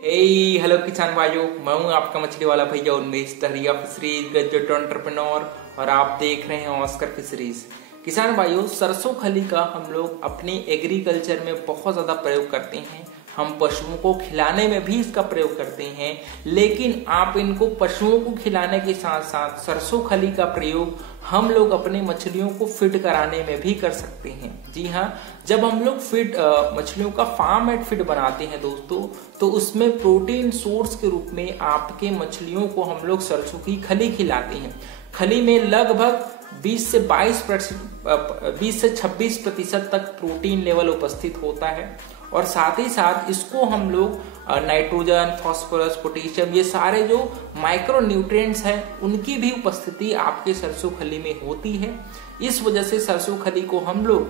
Hello किसान भाइयों, मैं हूं आपका मछली वाला भैया उन्मेष दरिया फिशरीज गजेट एंटरप्रेन्योर और आप देख रहे हैं ऑस्कर फिशरीज। किसान भाइयों, सरसों खली का हम लोग अपने एग्रीकल्चर में बहुत ज़्यादा प्रयोग करते हैं। हम पशुओं को खिलाने में भी इसका प्रयोग करते हैं, लेकिन आप इनको पशुओं को खिलाने के साथ साथ सरसों खली का प्रयोग हम लोग अपने मछलियों को फीड कराने में भी कर सकते हैं। जी हाँ, जब हम लोग फीड मछलियों का फार्म एड फीड बनाते हैं दोस्तों, तो उसमें प्रोटीन सोर्स के रूप में आपके मछलियों को हम लोग सरसों की खली खिलाते हैं। खली में लगभग 20 से 26% तक प्रोटीन लेवल उपस्थित होता है और साथ ही साथ इसको हम लोग नाइट्रोजन, फास्फोरस, पोटेशियम, ये सारे जो माइक्रो न्यूट्रिएंट्स हैं उनकी भी उपस्थिति आपके सरसों खली में होती है। इस वजह से सरसों खली को हम लोग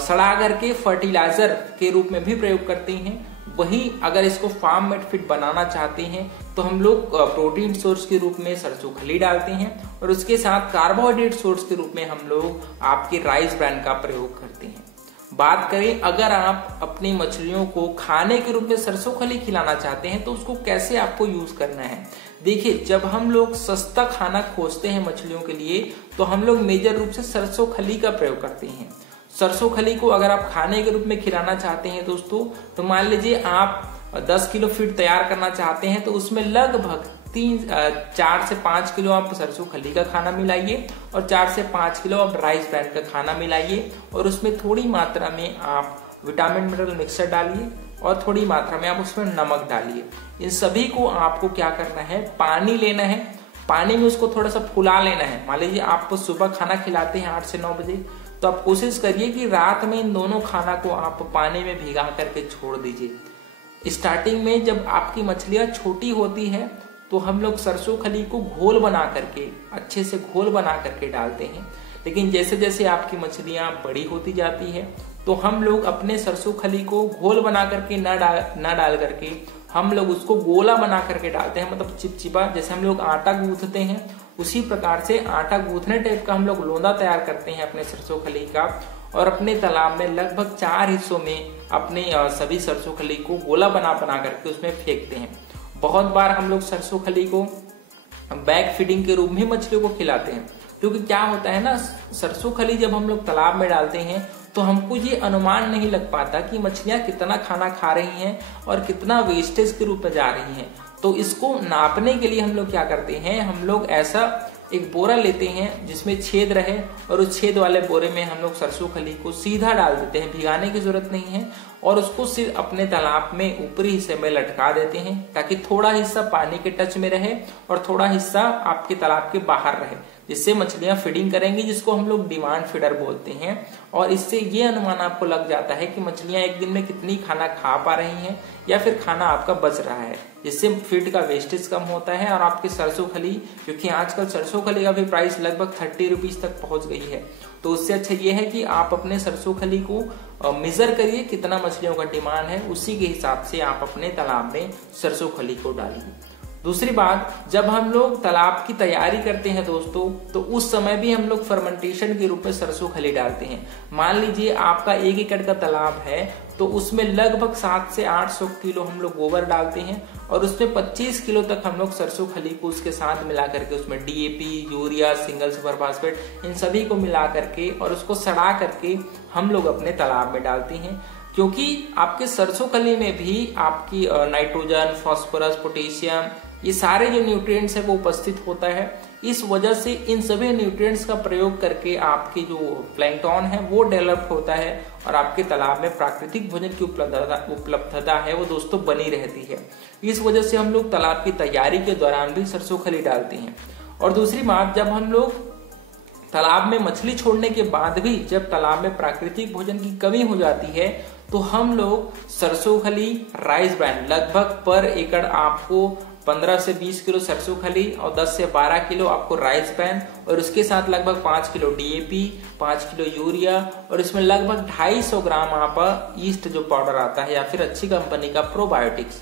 सड़ा करके फर्टिलाइजर के रूप में भी प्रयोग करते हैं। वहीं अगर इसको फार्म मेड फीड बनाना चाहते हैं तो हम लोग प्रोटीन सोर्स के रूप में सरसों खली डालते हैं और उसके साथ कार्बोहाइड्रेट सोर्स के रूप में हम लोग आपके राइस ब्रांड का प्रयोग करते हैं। बात करें अगर आप अपनी मछलियों को खाने के रूप में सरसों खली खिलाना चाहते हैं तो उसको कैसे आपको यूज करना है। देखिए, जब हम लोग सस्ता खाना खोजते हैं मछलियों के लिए तो हम लोग मेजर रूप से सरसों खली का प्रयोग करते हैं। सरसों खली को अगर आप खाने के रूप में खिलाना चाहते हैं दोस्तों, तो मान लीजिए आप 10 किलो फीड तैयार करना चाहते हैं तो उसमें लगभग 4 से 5 किलो आप सरसों खली का खाना मिलाइए और 4 से 5 किलो आप राइस ब्रांड का खाना मिलाइए और उसमें थोड़ी मात्रा में आप विटामिन मिनरल मिक्सर डालिए और थोड़ी मात्रा में आप उसमें नमक डालिए। इन सभी को आपको क्या करना है, पानी लेना है, पानी में उसको थोड़ा सा फुला लेना है। मान लीजिए आप सुबह खाना खिलाते हैं 8 से 9 बजे, तो आप कोशिश करिए कि रात में इन दोनों खाना को आप पानी में भिगा करके छोड़ दीजिए। स्टार्टिंग में जब आपकी मछलियां छोटी होती है तो हम लोग सरसों खली को घोल बना करके, अच्छे से घोल बना करके डालते हैं, लेकिन जैसे जैसे आपकी मछलियां बड़ी होती जाती है तो हम लोग अपने सरसों खली को घोल बना करके ना डाल करके हम लोग उसको गोला बना करके डालते हैं, मतलब चिपचिपा। जैसे हम लोग आटा गूंथते हैं उसी प्रकार से आटा गूंथने टाइप का हम लोग लोंदा तैयार करते हैं अपने सरसों खली का और अपने तालाब में लगभग 4 हिस्सों में अपने सभी सरसों खली को गोला बना करके उसमें फेंकते हैं। बहुत बार हम लोग सरसों खली को बैग फीडिंग के रूप में मछलियों को खिलाते हैं, क्योंकि क्या होता है ना, सरसों खली जब हम लोग तालाब में डालते हैं तो हमको ये अनुमान नहीं लग पाता कि मछलियां कितना खाना खा रही हैं और कितना वेस्टेज के रूप में जा रही हैं। तो इसको नापने के लिए हम लोग क्या करते हैं, हम लोग ऐसा एक बोरा लेते हैं जिसमें छेद रहे और उस छेद वाले बोरे में हम लोग सरसों खली को सीधा डाल देते हैं, भिगाने की जरूरत नहीं है, और उसको सिर्फ अपने तालाब में ऊपरी हिस्से में लटका देते हैं ताकि थोड़ा हिस्सा पानी के टच में रहे और थोड़ा हिस्सा आपके तालाब के बाहर रहे, जिससे मछलियां फीडिंग करेंगी, जिसको हम लोग डिमांड फीडर बोलते हैं। और इससे ये अनुमान आपको लग जाता है कि मछलियां एक दिन में कितनी खाना खा पा रही हैं या फिर खाना आपका बच रहा है, जिससे फीड का वेस्टेज कम होता है और आपकी सरसों खली, क्योंकि आजकल सरसों खली का भी प्राइस लगभग 30 रुपीज तक पहुंच गई है, तो उससे अच्छा ये है कि आप अपने सरसों खली को मेजर करिए कितना मछलियों का डिमांड है, उसी के हिसाब से आप अपने तालाब में सरसों खली को डालिए। दूसरी बात, जब हम लोग तालाब की तैयारी करते हैं दोस्तों, तो उस समय भी हम लोग फर्मेंटेशन के रूप में सरसों खली डालते हैं। मान लीजिए आपका 1 एकड़ का तालाब है तो उसमें लगभग 700 से 800 किलो हम लोग गोबर डालते हैं और उसमें 25 किलो तक हम लोग सरसों खली को उसके साथ मिला करके उसमें DAP, urea, single super phosphate, इन सभी को मिला करके और उसको सड़ा करके हम लोग अपने तालाब में डालते हैं, क्योंकि आपके सरसों खली में भी आपकी नाइट्रोजन, फास्फोरस, पोटेशियम, ये सारे जो न्यूट्रिएंट्स है वो उपस्थित होता है। इस वजह से इन सभी न्यूट्रिएंट्स का प्रयोग करके आपके जो प्लैंकटन है वो डेवलप होता है और आपके तालाब में प्राकृतिक भोजन की उपलब्धता है वो दोस्तों बनी रहती है। इस वजह से हम लोग तालाब की तैयारी के दौरान भी सरसों खली डालते हैं। और दूसरी बात, जब हम लोग तालाब में मछली छोड़ने के बाद भी जब तालाब में प्राकृतिक भोजन की कमी हो जाती है तो हम लोग सरसों खली, राइस ब्रांड लगभग पर एकड़ आपको 15 से 20 किलो सरसों खली और 10 से 12 किलो आपको राइस ब्रांड और उसके साथ लगभग 5 किलो डीएपी, 5 किलो यूरिया और इसमें लगभग 250 ग्राम आप ईस्ट जो पाउडर आता है या फिर अच्छी कंपनी का प्रोबायोटिक्स,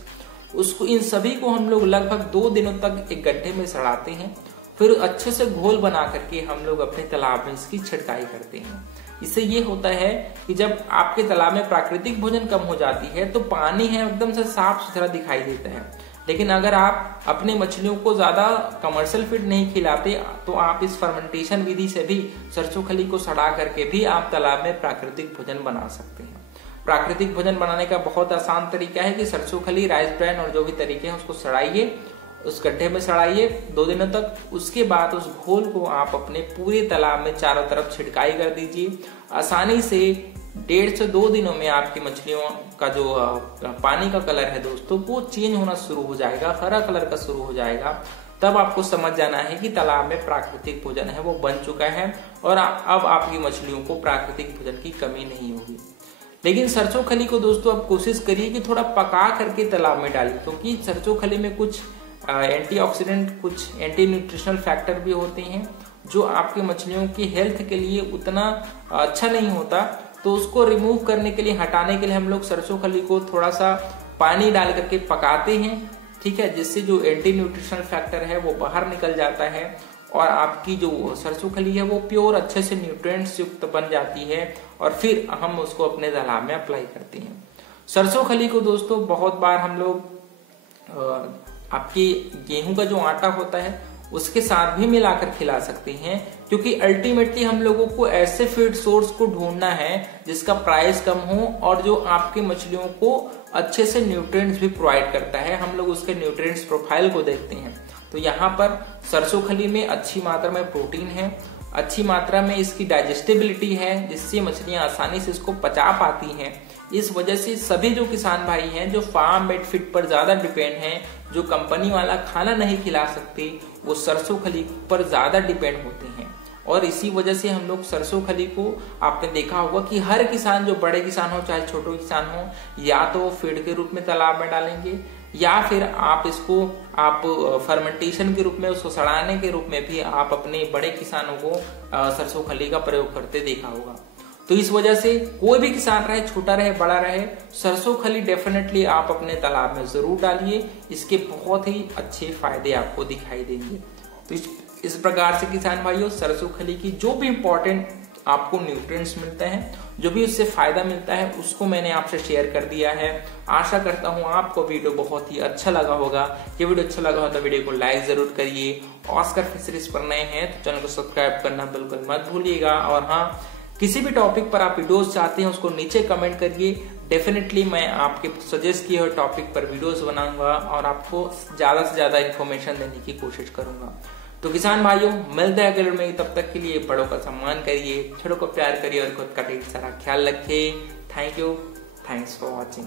उसको, इन सभी को हम लोग लगभग 2 दिनों तक एक गड्ढे में सड़ाते हैं, फिर अच्छे से घोल बना करके हम लोग अपने तालाब में इसकी छिड़काई करते हैं। इससे ये होता है कि जब आपके तालाब में प्राकृतिक भोजन कम हो जाती है तो पानी है एकदम से साफ सुथरा दिखाई देता है। लेकिन अगर आप अपने मछलियों को ज्यादा कमर्शियल फीड नहीं खिलाते तो आप इस फर्मेंटेशन विधि से भी सरसों खली को सड़ा करके भी आप तालाब में प्राकृतिक भोजन बना सकते हैं। प्राकृतिक भोजन बनाने का बहुत आसान तरीका है कि सरसों खली, राइस ब्रान और जो भी तरीके हैं उसको सड़ाइए, उस गड्ढे में सड़ाइए 2 दिनों तक। उसके बाद उस घोल को आप अपने पूरे तालाब में चारों तरफ छिड़काई कर दीजिए। आसानी से 1.5 से 2 दिनों में आपकी मछलियों का जो पानी का कलर है दोस्तों वो चेंज होना शुरू हो जाएगा, हरा कलर का शुरू हो जाएगा। तब आपको समझ जाना है कि तालाब में प्राकृतिक भोजन है वो बन चुका है और अब आपकी मछलियों को प्राकृतिक भोजन की कमी नहीं होगी। लेकिन सरसों खली को दोस्तों आप कोशिश करिए कि थोड़ा पका करके तालाब में डालिए, क्योंकि सरसों खली में कुछ एंटीऑक्सीडेंट, कुछ एंटी न्यूट्रिशनल फैक्टर भी होते हैं जो आपके मछलियों की हेल्थ के लिए उतना अच्छा नहीं होता। तो उसको रिमूव करने के लिए, हटाने के लिए हम लोग सरसों खली को थोड़ा सा पानी डाल करके पकाते हैं, ठीक है, जिससे जो एंटी न्यूट्रिशनल फैक्टर है वो बाहर निकल जाता है और आपकी जो सरसों खली है वो प्योर अच्छे से न्यूट्रिएंट्स युक्त बन जाती है और फिर हम उसको अपने तालाब में अप्लाई करते हैं। सरसों खली को दोस्तों बहुत बार हम लोग आपकी गेहूं का जो आटा होता है उसके साथ भी मिलाकर खिला सकते हैं, क्योंकि अल्टीमेटली हम लोगों को ऐसे फीड सोर्स को ढूंढना है जिसका प्राइस कम हो और जो आपके मछलियों को अच्छे से न्यूट्रिएंट्स भी प्रोवाइड करता है। हम लोग उसके न्यूट्रिएंट्स प्रोफाइल को देखते हैं। तो यहाँ पर सरसों खली में अच्छी मात्रा में प्रोटीन है, अच्छी मात्रा में इसकी डाइजेस्टिबिलिटी है, जिससे मछलियां आसानी से इसको पचा पाती हैं। इस वजह से सभी जो किसान भाई हैं जो फार्म मेड फीड पर ज्यादा डिपेंड हैं, जो कंपनी वाला खाना नहीं खिला सकते, वो सरसों खली पर ज्यादा डिपेंड होते हैं। और इसी वजह से हम लोग सरसों खली को, आपने देखा होगा कि हर किसान, जो बड़े किसान हो चाहे छोटे किसान हो, या तो फीड के रूप में तालाब में डालेंगे या फिर आप इसको फर्मेंटेशन के रूप में, उसको सड़ाने के रूप में भी आप अपने बड़े किसानों को सरसों खली का प्रयोग करते देखा होगा। तो इस वजह से कोई भी किसान रहे, छोटा रहे बड़ा रहे, सरसों खली डेफिनेटली आप अपने तालाब में जरूर डालिए। इसके बहुत ही अच्छे फायदे आपको दिखाई देंगे। तो इस प्रकार से किसान भाइयों, सरसों खली की जो भी इंपॉर्टेंट आपको न्यूट्रिएंट्स मिलते हैं, जो भी उससे फायदा मिलता है, उसको मैंने आपसे शेयर कर दिया है। आशा करता हूँ आपको वीडियो बहुत ही अच्छा लगा होगा। ये वीडियो अच्छा लगा हो तो वीडियो को लाइक जरूर करिए। ऑस्कर फिशरीज पर नए हैं तो चैनल को सब्सक्राइब करना बिल्कुल मत भूलिएगा। और हाँ, किसी भी टॉपिक पर आप वीडियोस चाहते हैं उसको नीचे कमेंट करिए। डेफिनेटली मैं आपके सजेस्ट किए हुए टॉपिक पर वीडियोस बनाऊंगा और आपको ज्यादा से ज्यादा इन्फॉर्मेशन देने की कोशिश करूंगा। तो किसान भाइयों, मिलते हैं अगले में। तब तक के लिए बड़ों का सम्मान करिए, छोटों को प्यार करिए और खुद का ढेर सारा ख्याल रखिए। Thank you, thanks for watching.